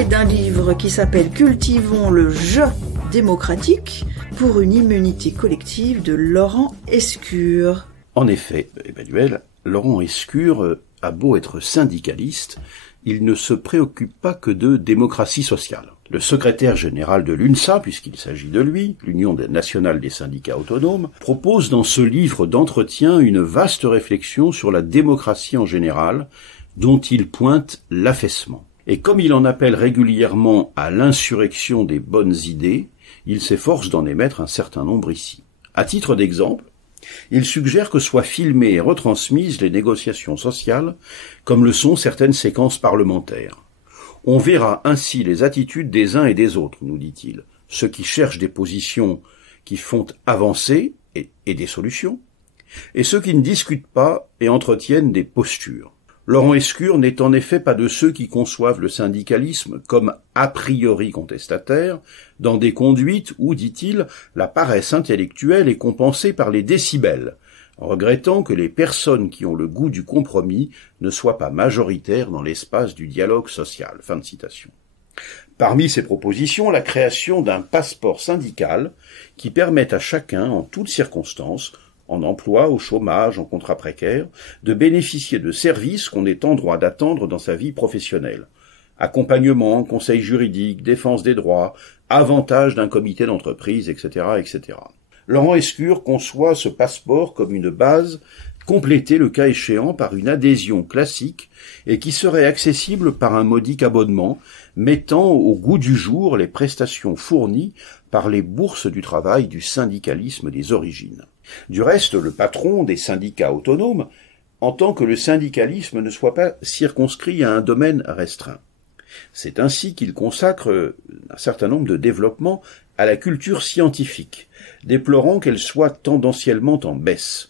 parler d'un livre qui s'appelle « Cultivons le jeu démocratique pour une immunité collective » de Laurent Escure. En effet, Emmanuel, Laurent Escure a beau être syndicaliste, il ne se préoccupe pas que de démocratie sociale. Le secrétaire général de l'UNSA, puisqu'il s'agit de lui, l'Union nationale des syndicats autonomes, propose dans ce livre d'entretien une vaste réflexion sur la démocratie en général, dont il pointe l'affaissement. Et comme il en appelle régulièrement à l'insurrection des bonnes idées, il s'efforce d'en émettre un certain nombre ici. À titre d'exemple, il suggère que soient filmées et retransmises les négociations sociales, comme le sont certaines séquences parlementaires. On verra ainsi les attitudes des uns et des autres, nous dit-il, ceux qui cherchent des positions qui font avancer et des solutions, et ceux qui ne discutent pas et entretiennent des postures. Laurent Escure n'est en effet pas de ceux qui conçoivent le syndicalisme comme a priori contestataire, dans des conduites où, dit-il, la paresse intellectuelle est compensée par les décibels, regrettant que les personnes qui ont le goût du compromis ne soient pas majoritaires dans l'espace du dialogue social. Fin de citation. Parmi ces propositions, la création d'un passeport syndical qui permette à chacun, en toutes circonstances, en emploi, au chômage, en contrat précaire, de bénéficier de services qu'on est en droit d'attendre dans sa vie professionnelle. Accompagnement, conseil juridique, défense des droits, avantages d'un comité d'entreprise, etc., etc. Laurent Escure conçoit ce passeport comme une base, complétée le cas échéant par une adhésion classique et qui serait accessible par un modique abonnement, mettant au goût du jour les prestations fournies par les bourses du travail du syndicalisme des origines. Du reste, le patron des syndicats autonomes entend que le syndicalisme ne soit pas circonscrit à un domaine restreint. C'est ainsi qu'il consacre un certain nombre de développements à la culture scientifique, déplorant qu'elle soit tendanciellement en baisse.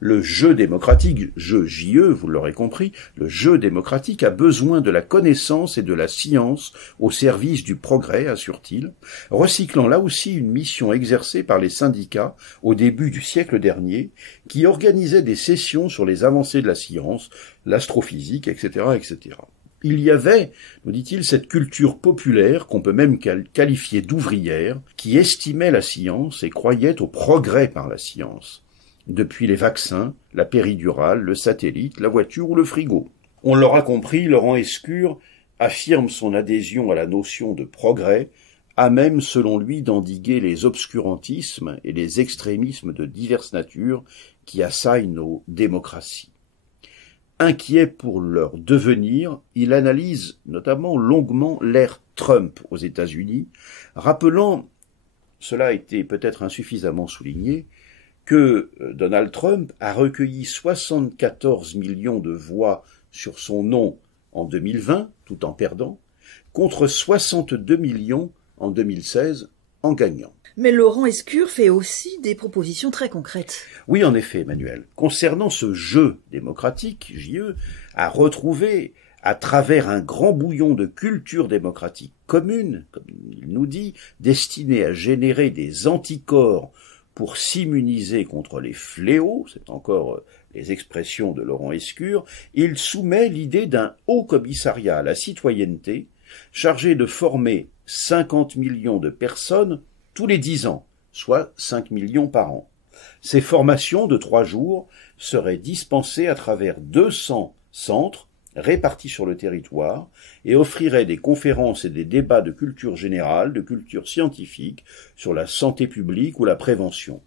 Le jeu démocratique, jeu JE, vous l'aurez compris, le jeu démocratique a besoin de la connaissance et de la science au service du progrès, assure-t-il, recyclant là aussi une mission exercée par les syndicats au début du siècle dernier, qui organisaient des sessions sur les avancées de la science, l'astrophysique, etc., etc. Il y avait, nous dit-il, cette culture populaire, qu'on peut même qualifier d'ouvrière, qui estimait la science et croyait au progrès par la science. Depuis les vaccins, la péridurale, le satellite, la voiture ou le frigo. On l'aura compris, Laurent Escure affirme son adhésion à la notion de progrès, à même, selon lui, d'endiguer les obscurantismes et les extrémismes de diverses natures qui assaillent nos démocraties. Inquiet pour leur devenir, il analyse notamment longuement l'ère Trump aux États-Unis, rappelant, cela a été peut-être insuffisamment souligné, que Donald Trump a recueilli 74 millions de voix sur son nom en 2020, tout en perdant, contre 62 millions en 2016 en gagnant. Mais Laurent Escure fait aussi des propositions très concrètes. Oui, en effet, Emmanuel. Concernant ce jeu démocratique, JE, à retrouver à travers un grand bouillon de culture démocratique commune, comme il nous dit, destiné à générer des anticorps pour s'immuniser contre les fléaux, c'est encore les expressions de Laurent Escure, il soumet l'idée d'un haut commissariat à la citoyenneté, chargé de former 50 millions de personnes tous les 10 ans, soit 5 millions par an. Ces formations de 3 jours seraient dispensées à travers 200 centres répartis sur le territoire et offriraient des conférences et des débats de culture générale, de culture scientifique, sur la santé publique ou la prévention.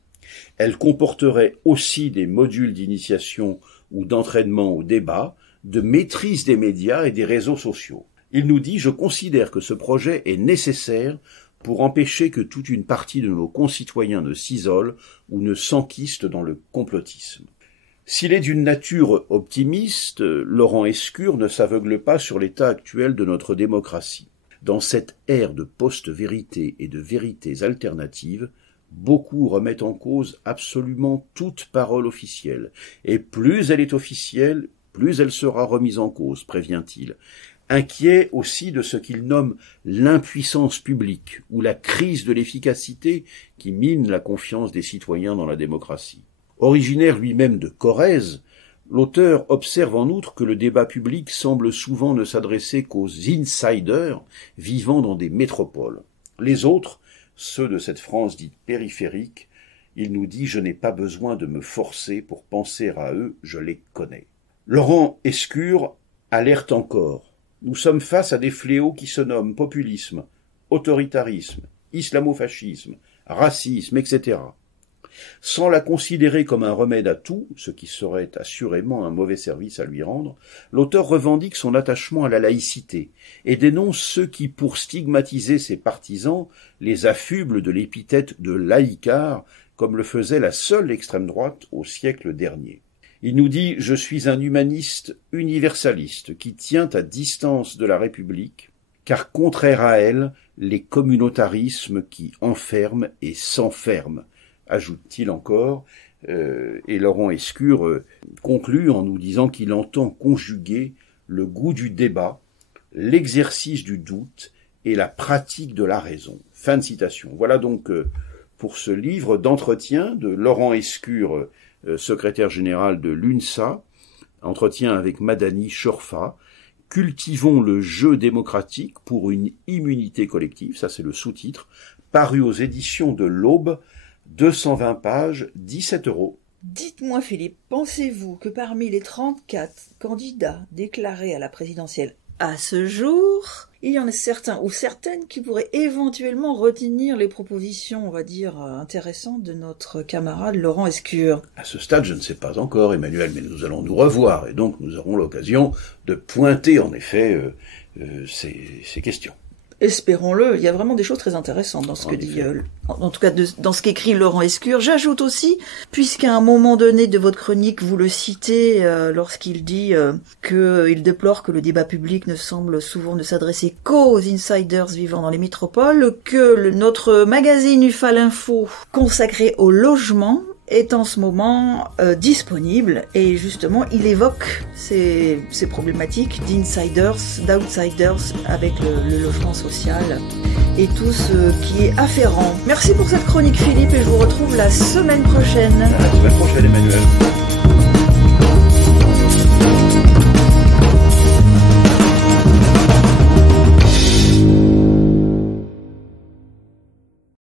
Elles comporteraient aussi des modules d'initiation ou d'entraînement au débat, de maîtrise des médias et des réseaux sociaux. Il nous dit « Je considère que ce projet est nécessaire pour empêcher que toute une partie de nos concitoyens ne s'isole ou ne s'enquiste dans le complotisme. » S'il est d'une nature optimiste, Laurent Escure ne s'aveugle pas sur l'état actuel de notre démocratie. Dans cette ère de post-vérité et de vérités alternatives, beaucoup remettent en cause absolument toute parole officielle, et plus elle est officielle, plus elle sera remise en cause, prévient-il. Inquiet aussi de ce qu'il nomme l'impuissance publique ou la crise de l'efficacité qui mine la confiance des citoyens dans la démocratie. Originaire lui-même de Corrèze, L'auteur observe en outre que le débat public semble souvent ne s'adresser qu'aux insiders vivant dans des métropoles. Les autres, ceux de cette France dite périphérique, il nous dit « Je n'ai pas besoin de me forcer pour penser à eux, je les connais ». Laurent Escure alerte encore. Nous sommes face à des fléaux qui se nomment populisme, autoritarisme, islamofascisme, racisme, etc. Sans la considérer comme un remède à tout, ce qui serait assurément un mauvais service à lui rendre, l'auteur revendique son attachement à la laïcité et dénonce ceux qui, pour stigmatiser ses partisans, les affublent de l'épithète de laïcards, comme le faisait la seule extrême droite au siècle dernier. Il nous dit « Je suis un humaniste universaliste qui tient à distance de la République, car contraire à elle, les communautarismes qui enferment et s'enferment », ajoute-t-il encore, et Laurent Escure conclut en nous disant qu'il entend conjuguer le goût du débat, l'exercice du doute et la pratique de la raison. Fin de citation. Voilà donc pour ce livre d'entretien de Laurent Escure, secrétaire général de l'UNSA, entretien avec Madani Chorfa, « Cultivons le jeu démocratique pour une immunité collective », ça c'est le sous-titre, paru aux éditions de l'Aube, 220 pages, 17 €. Dites-moi Philippe, pensez-vous que parmi les 34 candidats déclarés à la présidentielle à ce jour, il y en a certains ou certaines qui pourraient éventuellement retenir les propositions, on va dire, intéressantes de notre camarade Laurent Escure? À ce stade, je ne sais pas encore, Emmanuel, mais nous allons nous revoir, et donc nous aurons l'occasion de pointer, en effet, ces questions. Espérons-le, il y a vraiment des choses très intéressantes dans ce que dit, en tout cas dans ce qu'écrit Laurent Escure. J'ajoute aussi, puisqu'à un moment donné de votre chronique, vous le citez lorsqu'il dit qu'il déplore que le débat public ne semble souvent ne s'adresser qu'aux insiders vivant dans les métropoles, que notre magazine UFAL Info consacré au logement est en ce moment disponible, et justement il évoque ces problématiques d'insiders, d'outsiders avec le logement social et tout ce qui est afférent. Merci pour cette chronique Philippe, et je vous retrouve la semaine prochaine. À la semaine prochaine Emmanuel.